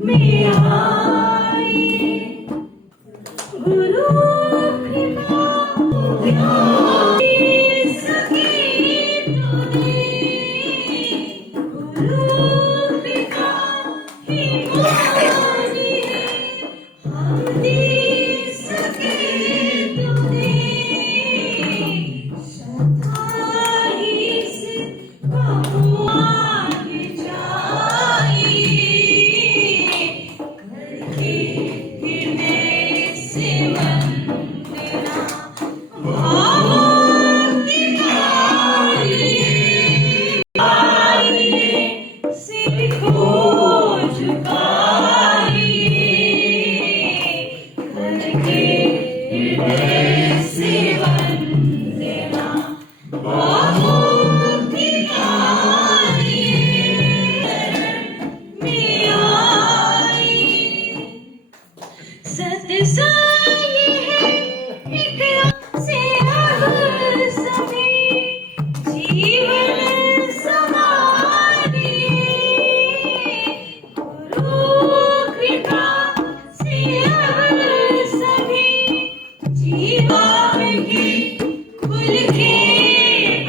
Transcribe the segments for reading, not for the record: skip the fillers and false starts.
में आई गुरु कृपा सके तूने गुरु कृपा ही मानी हम दे सके तूने सताईस भगवान चाहिए करके हृदय से वंदना भक्ति गाइए सिर को झुकाइए करके हृदय से वंदना भक्ति गाइए में आई सत्संग है एक से अब सभी जीवन संवारिए गुरु कृपा से अब सभी जीवन की खुल के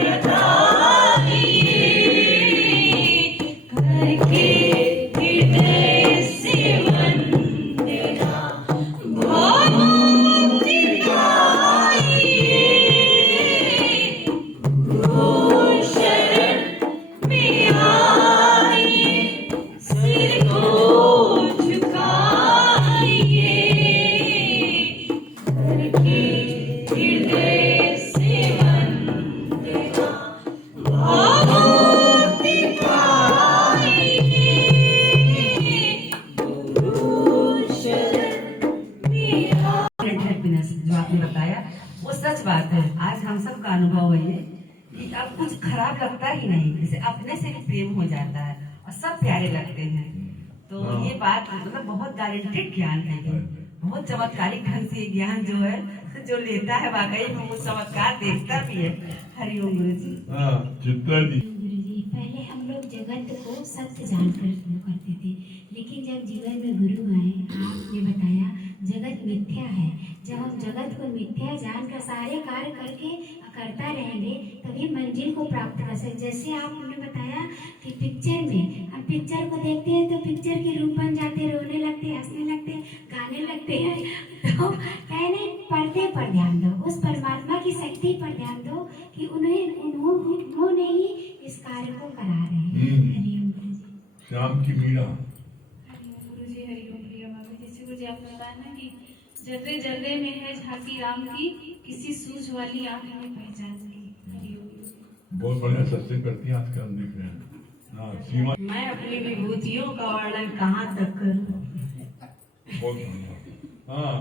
बताइए करके हृदय से वंदना भक्ति गाइए गुरु शरण में आइए सिर को झुकाइए करके हृदय से वंदना भक्ति गाइए गुरु शरण में हैप्पीनेस जो आपने बताया वो सच बात है। आज हम सब का अनुभव है ये कि अब कुछ खराब लगता ही नहीं, जैसे अपने से भी प्रेम हो जाता है और सब प्यारे लगते हैं। तो ये बात मतलब बहुत गारंटेड ज्ञान है, ये बहुत चमत्कारिक ढंग से ये ज्ञान जो है जो लेता है वाकई में वो चमत्कार देखता भी है। हरिओम गुरु जी। चित्रा जी गुरुजी, पहले हम लोग जगत को सत्य जानकर शुरू करते थे, लेकिन जब जीवन में गुरु आए, आपने बताया जगत मिथ्या है। जब हम जगत को मिथ्या जानकर सारे कार्य करके करता रहेंगे तभी मंजिल को प्राप्त कर सकते। जैसे आपने बताया कि पिक्चर में हम पिक्चर को देखते हैं तो पिक्चर के रूप बन जाते, रोने लगते, हंसने लगते, गाने लगते हैं। तो कहने पर्दे पर ध्यान दो, उस परमात्मा की शक्ति पर ध्यान दो कि उन्होंने ही इस कार्य को करा रहे हैं। हरिओम गुरुजी। श्याम की मीरा हरिओम गुरुजी, हरिओम प्रिय माता। जैसे गुरुजी आपने बताया ना कि जर्रे जर्रे में है झांकी राम की, किसी सूझ वाली आंख में पहचान की। हरिओम गुरुजी। बहुत बढ़िया सत्संग करती हैं आजकल हम देख रहे हैं। हाँ सीमा मैं अपनी विभूतियों का वर्णन कहाँ तक करूं? बहुत बढ़िया। हाँ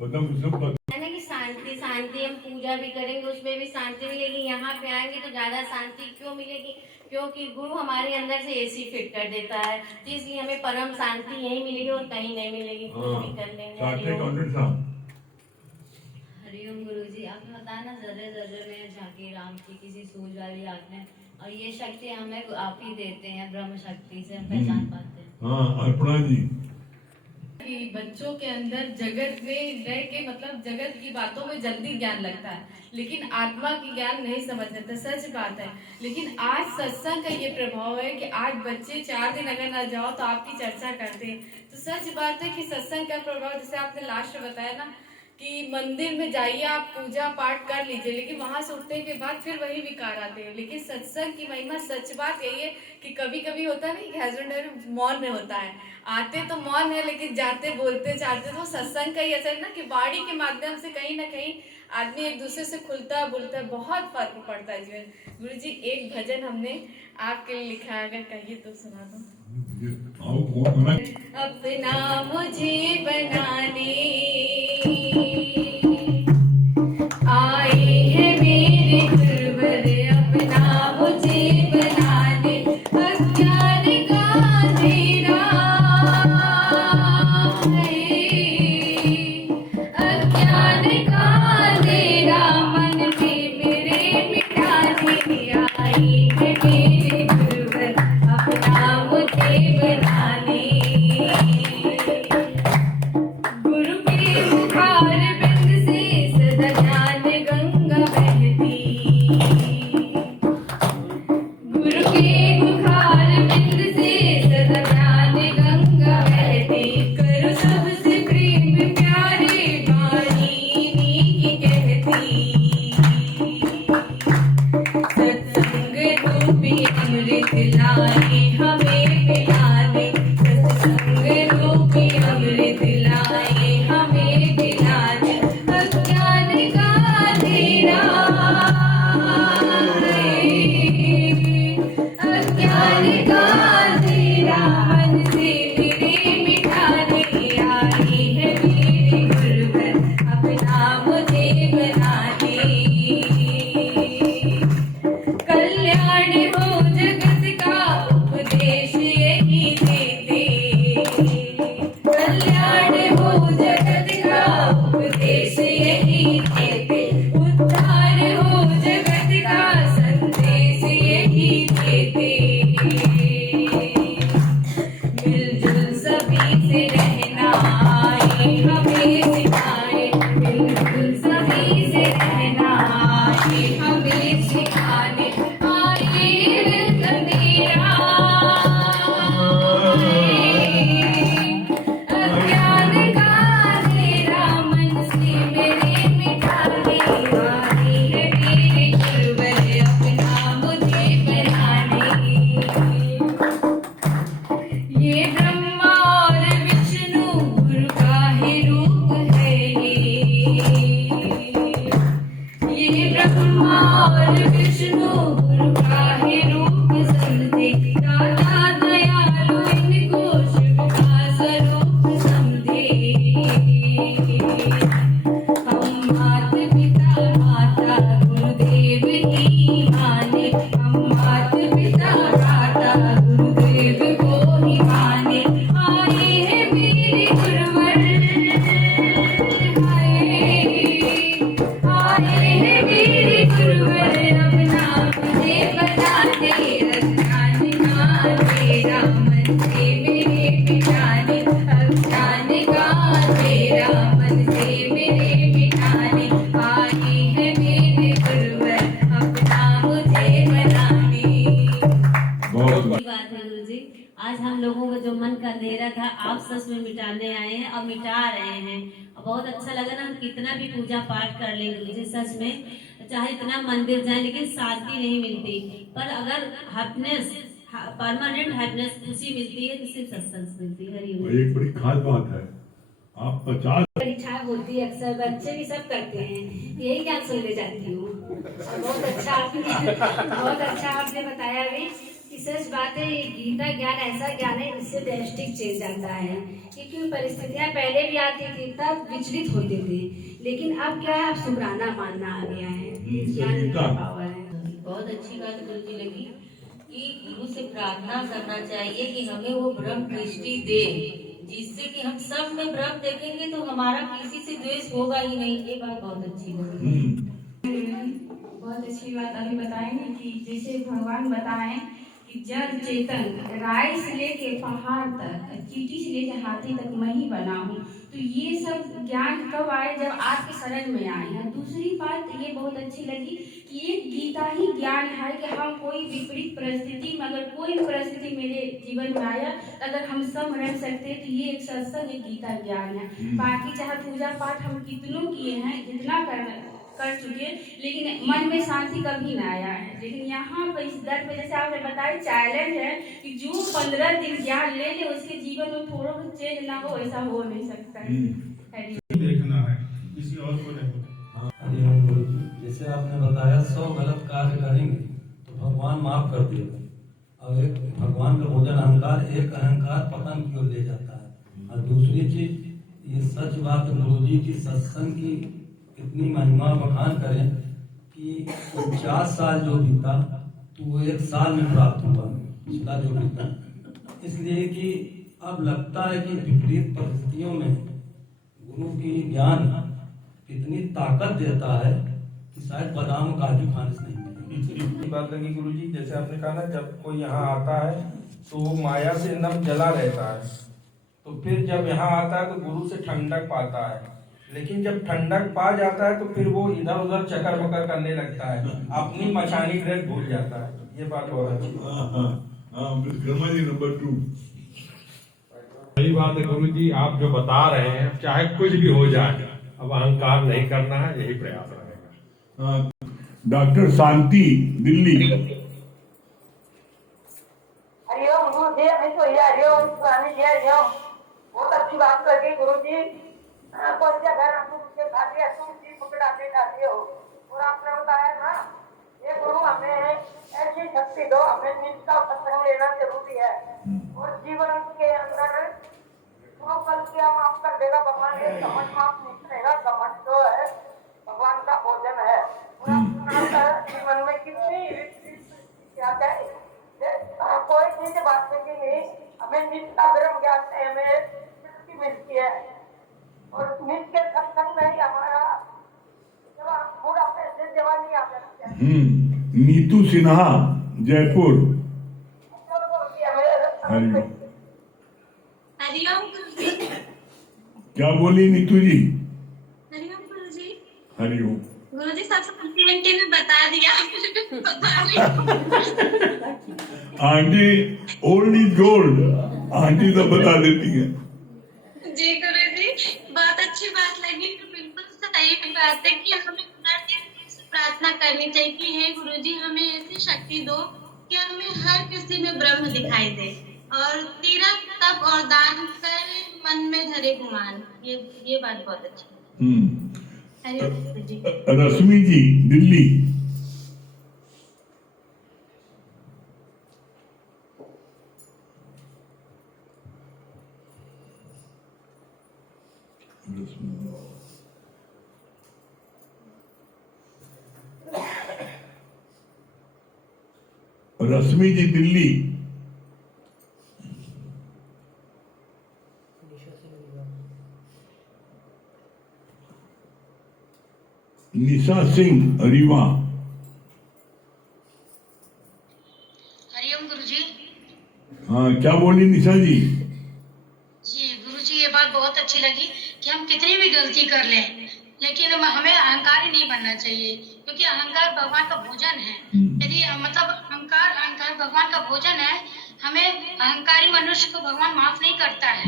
मतलब सब है ना कि शांति शांति हम पूजा भी करेंगे उसमें भी शांति मिलेगी। यहाँ पे आएंगे तो ज्यादा शांति क्यों मिलेगी? क्योंकि गुरु हमारे अंदर से एसी फिट कर देता है, तो इसलिए हमें परम शांति यहीं मिलेगी और कहीं नहीं मिलेगी। कुछ भी कर लेंगे। हरिओम गुरुजी, आपने बताया ना जर्रे जर्रे में झांकी राम की, किसी सूझ वाली आँख में, और ये शक्ति हमें आप ही देते हैं, ब्रह्म शक्ति से हम पहचान पाते हैं। हाँ अर्पणा जी कि बच्चों के अंदर जगत में रह के मतलब जगत की बातों में जल्दी ज्ञान लगता है, लेकिन आत्मा की ज्ञान नहीं समझ लेते। सच बात है। लेकिन आज सत्संग का ये प्रभाव है कि आज बच्चे 4 दिन अगर ना जाओ तो आपकी चर्चा करते हैं। तो सच बात है कि सत्संग का प्रभाव, जैसे आपने लास्ट में बताया ना कि मंदिर में जाइए आप पूजा पाठ कर लीजिए, लेकिन वहां से उठने के बाद फिर वही विकार आते हैं। लेकिन सत्संग की महिमा, सच बात यही है कि कभी कभी होता है ना कि हस्बैंड मौन में होता है, आते तो मौन है लेकिन जाते बोलते चाहते। तो सत्संग का ही असर है ना कि वाणी के माध्यम से कहीं ना कहीं आदमी एक दूसरे से खुलता है, बोलता है, बहुत फर्क पड़ता है जीवन। गुरु जी एक भजन हमने आपके लिए लिखा है, अगर कहिए तो सुना दो। अपना मुझे बनाने आए हैं मेरे गुरुवर, अपना मुझे बनाने अज्ञान का अंधेरा है, अज्ञान का अंधेरा मन में मेरे मिटाने आए हैं मेरे गुरुवर, अपना मुझे बनाने। रहा था, आप सच में मिटाने आए हैं और मिटा रहे हैं। और बहुत अच्छा लगा ना, हम कितना भी पूजा पाठ कर लेंगे गुरुजी, सच में चाहे इतना मंदिर जाए लेकिन शांति नहीं मिलती। पर अगर हैप्पीनेस, परमानेंट हैप्पीनेस, खुशी मिलती है तो सिर्फ सत्संग से मिलती है। हरि और एक बड़ी खास बात है, आप 50 परीक्षा होती है, अक्सर बच्चे भी सब करते हैं, यही ज्ञान सुनने जाती हूँ। और बहुत अच्छा आपने बताया भी कि सच बात है, ये गीता ज्ञान ऐसा ज्ञान है जिससे ड्रास्टिक चेंज आता है। क्योंकि परिस्थितियाँ पहले भी आती थी तब विचलित होते थे, लेकिन अब क्या है, अब शुक्राना मानना आ गया है। इस ज्ञान का पावर है। बहुत अच्छी बात गुरुजी लगी कि गुरु से प्रार्थना करना चाहिए कि हमें वो ब्रह्म दृष्टि दे, जिससे कि हम सब में ब्रह्म देखेंगे तो हमारा किसी से द्वेष होगा ही नहीं। ये बात बहुत अच्छी लगी। बहुत अच्छी बात अभी बताएंगे कि जैसे भगवान बताएं कि जड़ चेतन राय से लेके पहाड़ तक, चींटी से लेके हाथी तक मैं ही बना हूँ। तो ये सब ज्ञान कब आए, जब आपके शरण में आए हैं। दूसरी बात ये बहुत अच्छी लगी कि एक गीता ही ज्ञान है कि हम कोई विपरीत परिस्थिति में, अगर कोई परिस्थिति मेरे जीवन में आया, अगर हम सब रह सकते हैं तो ये एक सत्संग, एक गीता ज्ञान है। बाकी चाहे पूजा पाठ हम कितनों किए हैं, जितना कर चुके, लेकिन मन में शांति कभी ना आया है। लेकिन यहाँ पर इस दर पे जैसे आपने बताया चैलेंज है कि जो 15 दिन ज्ञान ले ले उसके जीवन में थोड़ा बहुत चेंज ना हो, ऐसा हो नहीं सकता है। देखना है, किसी और को नहीं। हरिओम गुरु जी, जैसे आपने बताया 100 गलत कार्य करेंगे तो भगवान माफ कर देगा। और एक भगवान का भोजन अहंकार, एक अहंकार पतन की ओर ले जाता है। और दूसरी चीज, ये सच बात गुरु जी की सत्संग की इतनी महिमा बखान करें कि 50 साल जो बीता तो वो 1 साल में प्राप्त हुआ, पिछला जो बीता। इसलिए कि अब लगता है कि विपरीत परिस्थितियों में गुरु की ज्ञान इतनी ताकत देता है कि शायद बादाम काजू खाने से नहीं मिलेगी। बात लगी गुरुजी, जैसे आपने कहा ना, जब कोई यहाँ आता है तो वो माया से एकदम जला रहता है, तो फिर जब यहाँ आता है तो गुरु से ठंडक पाता है। लेकिन जब ठंडक पा जाता है तो फिर वो इधर उधर चक्कर मकर करने लगता है, अपनी मचानी ग्रह भूल जाता है। ये बात बहुत अच्छी जी नंबर 2। सही बात है गुरु जी, आप जो बता रहे हैं, चाहे कुछ भी हो जाए, अब अहंकार नहीं करना है, यही प्रयास रहेगा। डॉक्टर शांति, दिल्ली। हरिओम गुरु जी, अभी तो हरिओम स्वामी जी, हरिओम। बहुत अच्छी बात कर दी गुरु जी। कौन सा घर आपको मुझे खा दिया, तुम जी पकड़ा के खाते हो। और आपने बताया ना, ये गुरु हमें ऐसी शक्ति दो, हमें निष्ठा सत्संग लेना जरूरी है। और जीवन के अंदर जो कल किया माफ कर देगा भगवान, ये समझ माफ नहीं करेगा। समझ तो है भगवान का भोजन है। और आप जीवन में कितनी क्या कहे, कोई चीज बात की नहीं, हमें निष्ठा ब्रह्म ज्ञान से हमें शक्ति मिलती है। और नित्य सत्संग में ही हमारा बुढ़ापे से जवानी आ जाती है। नीतू सिन्हा, जयपुर। हरिओम गुरुजी। क्या बोली नीतू जी? हरिओम गुरुजी। हरिओम गुरुजी, सबसे आंटी ने बता दिया। Aunty old is gold, aunty तो बता देती है। जी गुरुजी, बहुत अच्छी बात लगी। तो बिल्कुल सही बात है कि हमें प्रार्थना करनी चाहिए कि हे गुरुजी, हमें ऐसी शक्ति दो कि हमें हर किसी में ब्रह्म दिखाई दे, और तीरथ तप और दान कर मन में धरे गुमान। ये बात बहुत अच्छी है। रश्मि जी, दिल्ली। रश्मि जी, दिल्ली। निशा सिंह, रीवा। हरिओम गुरुजी। हाँ, क्या बोली निशा जी? जी गुरुजी, ये बात बहुत अच्छी लगी कि हम कितनी भी गलती कर लें लेकिन हमें अहंकारी नहीं बनना चाहिए, क्योंकि अहंकार भगवान का भोजन है। यदि मतलब अहंकार भगवान का भोजन है, हमें अहंकारी मनुष्य को भगवान माफ नहीं करता है।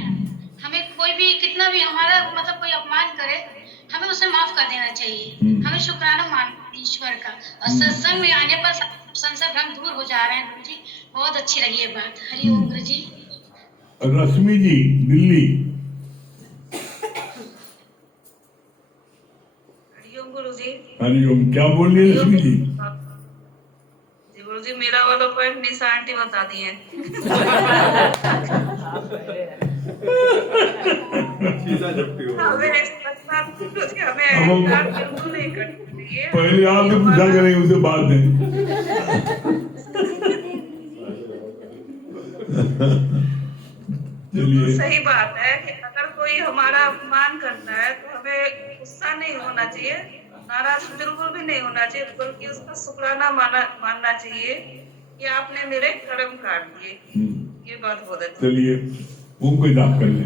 जितना भी हमारा मतलब कोई अपमान करे हमें उसे माफ कर देना चाहिए। हमें शुक्राना मानना ईश्वर का। और सत्संग में आने पर संसार भ्रम दूर हो जा रहे हैं गुरु जी। बहुत अच्छी लगी ये बात। हरि ओम गुरु जी। रश्मि जी दिल्ली। हरिओम गुरु जी। हरिओम, क्या बोल रही है रश्मि जी? गुरु जी मेरा वाला पॉइंट निशा आंटी बता दिए। पहले आपने पूछा करेंगे उससे बाद में। चलिए, सही बात है कि अगर कोई हमारा अपमान करता है तो हमें गुस्सा नहीं होना चाहिए, नाराज बिल्कुल भी नहीं होना चाहिए, बल्कि उसका शुक्राना मानना चाहिए कि आपने मेरे कर्म काट दिए। ये बात बहुत अच्छी। चलिए वो कोई जाप कर ले।